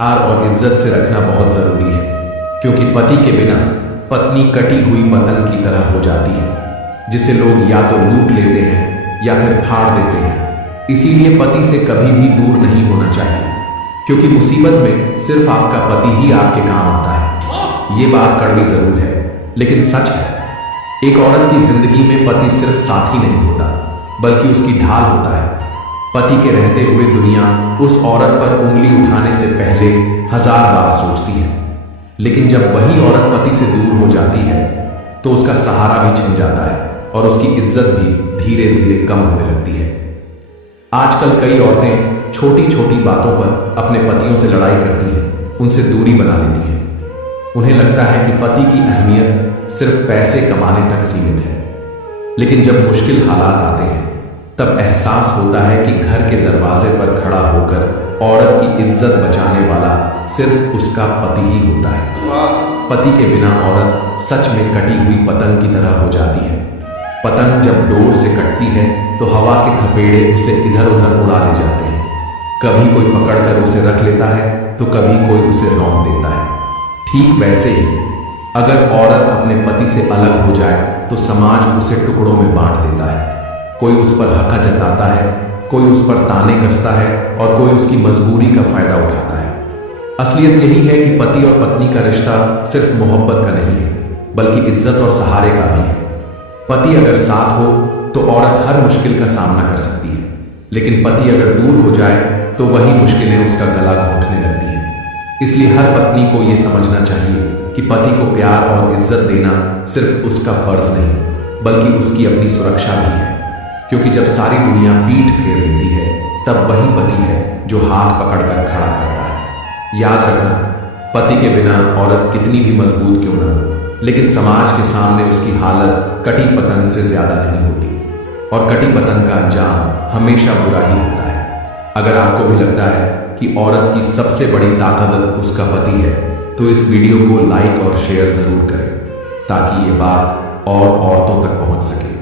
प्यार और इज्जत से रखना बहुत जरूरी है, क्योंकि पति के बिना पत्नी कटी हुई पतंग की तरह हो जाती है, जिसे लोग या तो लूट लेते हैं या फिर फाड़ देते हैं। इसीलिए पति से कभी भी दूर नहीं होना चाहिए, क्योंकि मुसीबत में सिर्फ आपका पति ही आपके काम आता है। ये बात कड़वी जरूर है, लेकिन सच है। एक औरत की जिंदगी में पति सिर्फ साथी नहीं होता, बल्कि उसकी ढाल होता है। पति के रहते हुए दुनिया उस औरत पर उंगली उठाने से पहले 1000 बार सोचती है, लेकिन जब वही औरत पति से दूर हो जाती है तो उसका सहारा भी छिन जाता है और उसकी इज्जत भी धीरे धीरे कम होने लगती है। आजकल कई औरतें छोटी छोटी बातों पर अपने पतियों से लड़ाई करती हैं, उनसे दूरी बना लेती हैं। उन्हें लगता है कि पति की अहमियत सिर्फ पैसे कमाने तक सीमित है, लेकिन जब मुश्किल हालात आते हैं तब एहसास होता है कि घर के दरवाजे पर खड़ा होकर औरत की इज्जत बचाने वाला सिर्फ उसका पति ही होता है। पति के बिना औरत सच में कटी हुई पतंग की तरह हो जाती है। पतंग जब डोर से कटती है तो हवा के थपेड़े उसे इधर उधर उड़ा ले जाते हैं। कभी कोई पकड़कर उसे रख लेता है तो कभी कोई उसे रौंद देता है। ठीक वैसे ही अगर औरत अपने पति से अलग हो जाए तो समाज उसे टुकड़ों में बांट देता है। कोई उस पर हक जताता है, कोई उस पर ताने कसता है और कोई उसकी मजबूरी का फायदा उठाता है। असलियत यही है कि पति और पत्नी का रिश्ता सिर्फ मोहब्बत का नहीं है, बल्कि इज्जत और सहारे का भी है। पति अगर साथ हो तो औरत हर मुश्किल का सामना कर सकती है, लेकिन पति अगर दूर हो जाए तो वही मुश्किलें उसका गला घोंटने लगती हैं। इसलिए हर पत्नी को यह समझना चाहिए कि पति को प्यार और इज्जत देना सिर्फ उसका फर्ज नहीं, बल्कि उसकी अपनी सुरक्षा भी है। क्योंकि जब सारी दुनिया पीठ फेर लेती है तब वही पति है जो हाथ पकड़कर खड़ा करता है। याद रखना, पति के बिना औरत कितनी भी मजबूत क्यों ना हो, लेकिन समाज के सामने उसकी हालत कटी पतंग से ज्यादा नहीं होती, और कटी पतंग का अंजाम हमेशा बुरा ही होता है। अगर आपको भी लगता है कि औरत की सबसे बड़ी ताकत उसका पति है, तो इस वीडियो को लाइक और शेयर जरूर करें, ताकि ये बात और औरतों तक पहुंच सके।